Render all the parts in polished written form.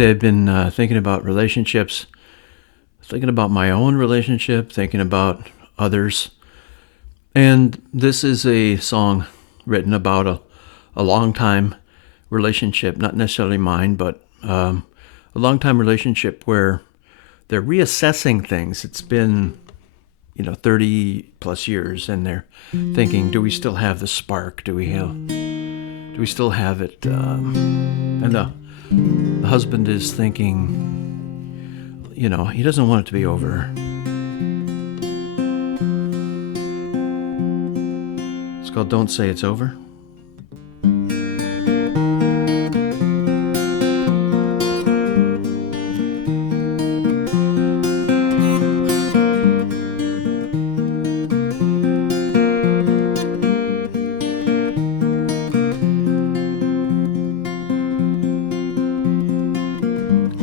I've been thinking about relationships, thinking about my own relationship, thinking about others. And this is a song written about a long time relationship, not necessarily mine, but a long time relationship where they're reassessing things. It's been, 30 plus years, and they're thinking, do we still have the spark? Do we still have it? And the husband is thinking, he doesn't want it to be over. It's called Don't Say It's Over.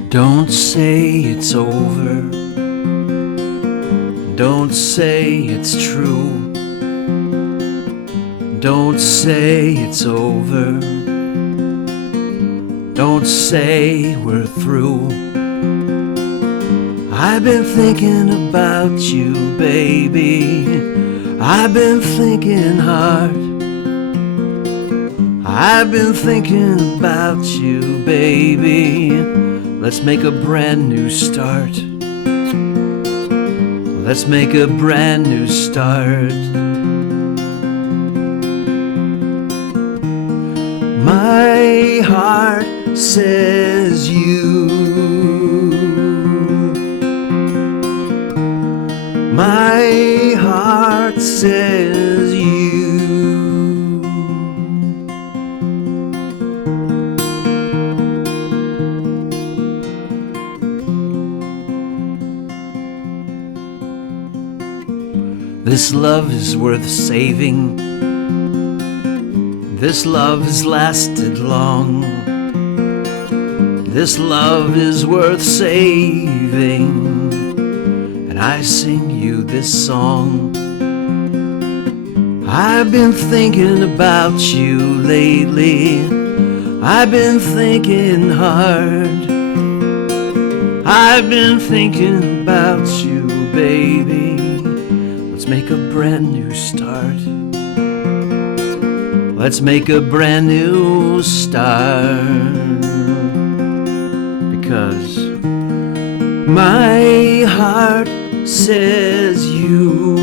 Don't say it's over. Don't say it's true. Don't say it's over. Don't say we're through. I've been thinking about you, baby. I've been thinking hard. I've been thinking about you, baby. Let's make a brand new start. Let's make a brand new start. My heart says you. My heart says you. This love is worth saving. This love has lasted long. This love is worth saving. And I sing you this song. I've been thinking about you lately. I've been thinking hard. I've been thinking about you, baby. Let's make a brand new start. Let's make a brand new start. Because my heart says you.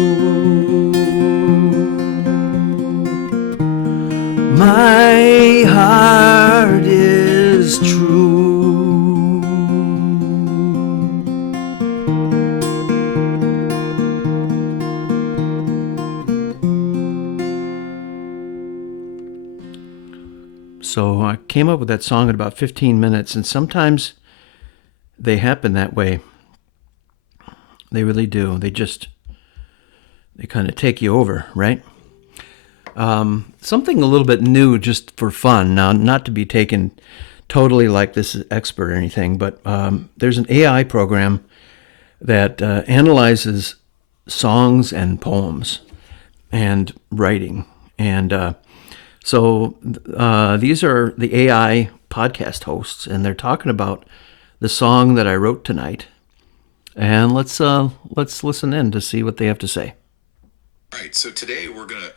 My heart is true. So I came up with that song in about 15 minutes, and sometimes they happen that way. They really do. They kind of take you over, right? Something a little bit new just for fun. Now, not to be taken totally like this is expert or anything, but there's an AI program that analyzes songs and poems and writing. And so these are the AI podcast hosts, and they're talking about the song that I wrote tonight. And let's listen in to see what they have to say. All right, so today we're going to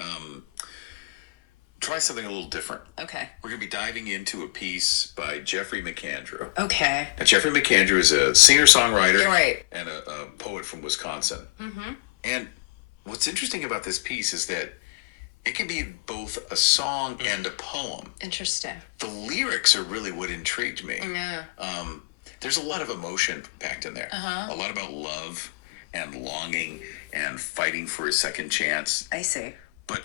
try something a little different. Okay. We're going to be diving into a piece by Jeffrey McAndrew. Okay. Now, Jeffrey McAndrew is a singer-songwriter. You're right. And a poet from Wisconsin. Mm-hmm. And what's interesting about this piece is that it can be both a song and a poem. Interesting. The lyrics are really what intrigued me. Yeah. There's a lot of emotion packed in there. Uh-huh. A lot about love and longing and fighting for a second chance. I see. But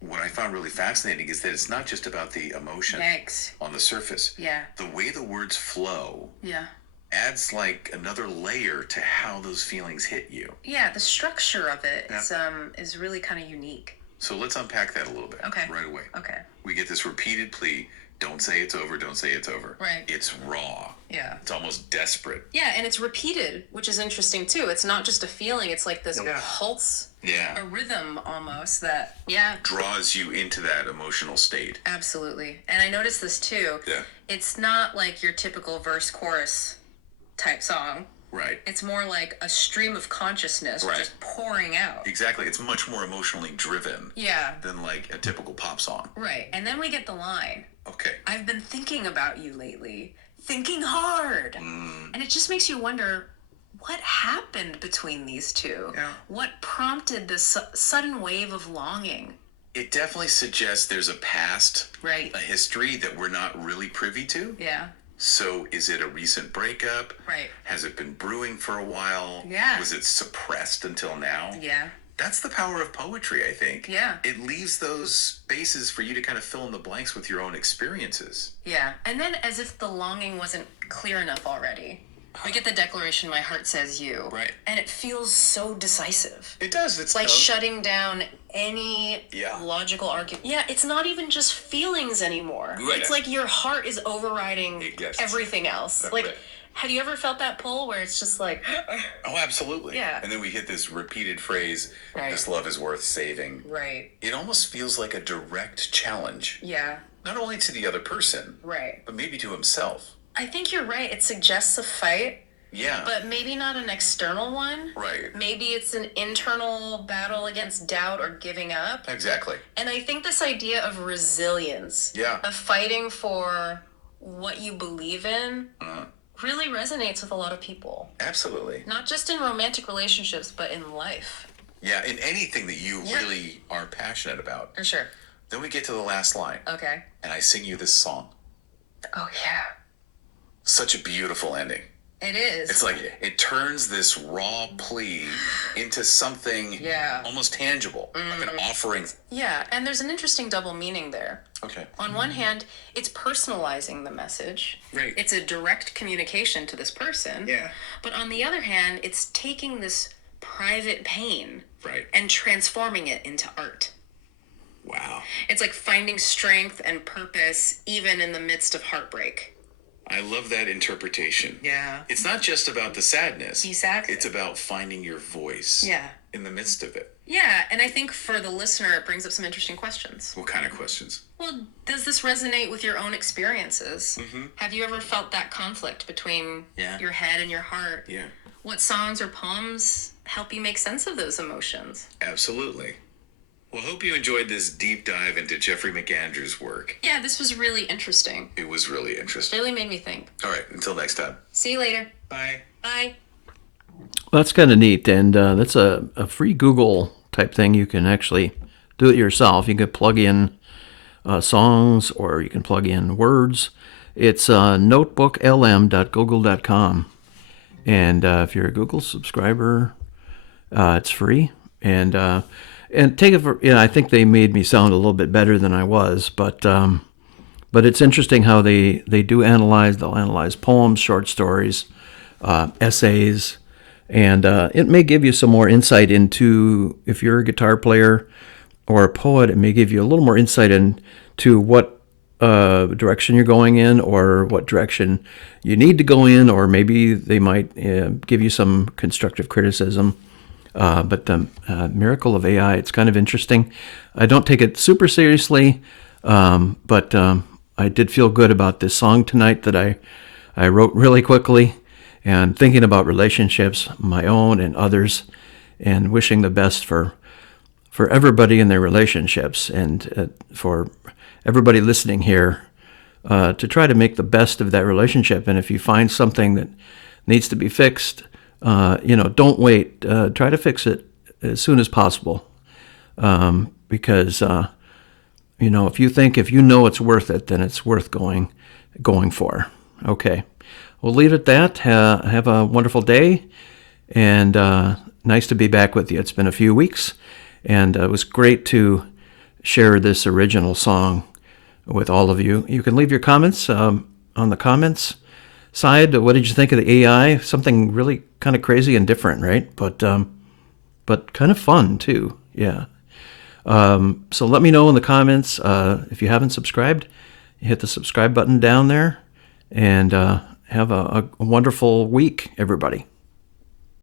what I found really fascinating is that it's not just about the emotion Thanks. on the surface. Yeah. The way the words flow Yeah. adds like another layer to how those feelings hit you. Yeah, the structure of it is really kind of unique. So let's unpack that a little bit Okay. right away. Okay. We get this repeated plea, Don't say it's over. Don't say it's over. Right. It's raw. Yeah. It's almost desperate. Yeah, and it's repeated, which is interesting too. It's not just a feeling, it's like this pulse, Yeah. a rhythm almost that, yeah. Draws you into that emotional state. Absolutely. And I noticed this too. Yeah. It's not like your typical verse chorus type song. Right. It's more like a stream of consciousness just pouring out. Exactly. It's much more emotionally driven. Yeah. Than like a typical pop song. Right. And then we get the line. Okay. I've been thinking about you lately. Thinking hard. And it just makes you wonder, what happened between these two? Yeah. What prompted this sudden wave of longing? It definitely suggests there's a past, Right. a history that we're not really privy to. Yeah. So is it a recent breakup? Right. Has it been brewing for a while? Yeah. Was it suppressed until now? Yeah. That's the power of poetry, I think. Yeah. It leaves those spaces for you to kind of fill in the blanks with your own experiences. Yeah. And then as if the longing wasn't clear enough already, we get the declaration, my heart says you. Right. And it feels so decisive. It does. It's like shutting down any Yeah. logical argument. Yeah, it's not even just feelings anymore. Right. It's like your heart is overriding Yes. everything else. Right. Like, have you ever felt that pull where it's just like, Oh, absolutely. Yeah. And then we hit this repeated phrase, Right. this love is worth saving. right, It almost feels like a direct challenge, yeah, not only to the other person, right. but maybe to himself. I think you're right. It suggests a fight, Yeah. but maybe not an external one. Right. Maybe it's an internal battle against doubt or giving up. Exactly. And I think this idea of resilience, Yeah. of fighting for what you believe in, really resonates with a lot of people. Absolutely. Not just in romantic relationships, but in life. Yeah, in anything that you Yeah. really are passionate about. For sure. Then we get to the last line, Okay. and I sing you this song. Oh, yeah. Such a beautiful ending. It is. It's like it turns this raw plea into something Yeah. almost tangible, like an offering. Yeah, and there's an interesting double meaning there. Okay. On one hand, it's personalizing the message. Right. It's a direct communication to this person. Yeah. But on the other hand, it's taking this private pain Right. and transforming it into art. Wow. It's like finding strength and purpose even in the midst of heartbreak. I love that interpretation. Yeah. It's not just about the sadness. Exactly. It's about finding your voice. Yeah. In the midst of it. Yeah, and I think for the listener, it brings up some interesting questions. What kind of questions? Well, does this resonate with your own experiences? Mm-hmm. Have you ever felt that conflict between Yeah. your head and your heart? Yeah. What songs or poems help you make sense of those emotions? Absolutely. Well, hope you enjoyed this deep dive into Jeffrey McAndrew's work. Yeah, this was really interesting. It was really interesting. Really made me think. All right, until next time. See you later. Bye. Bye. Well, that's kind of neat, and that's a free Google type thing. You can actually do it yourself. You can plug in songs, or you can plug in words. It's notebooklm.google.com, and if you're a Google subscriber, it's free. And take it for, I think they made me sound a little bit better than I was, but it's interesting how they do analyze. They'll analyze poems, short stories, essays, and it may give you some more insight into, if you're a guitar player or a poet, it may give you a little more insight into what direction you're going in, or what direction you need to go in, or maybe they might give you some constructive criticism. But the miracle of AI, it's kind of interesting. I don't take it super seriously, but I did feel good about this song tonight that I wrote really quickly, and thinking about relationships, my own and others, and wishing the best for everybody in their relationships, and for everybody listening here, to try to make the best of that relationship. And if you find something that needs to be fixed, don't wait. Try to fix it as soon as possible, because if you know it's worth it, then it's worth going for. Okay, we'll leave it at that. Have a wonderful day, and nice to be back with you. It's been a few weeks, and it was great to share this original song with all of you. You can leave your comments on the comments side. What did you think of the AI? Something really kind of crazy and different, right? But kind of fun too. Yeah. So let me know in the comments. If you haven't subscribed, hit the subscribe button down there, and have a wonderful week, everybody.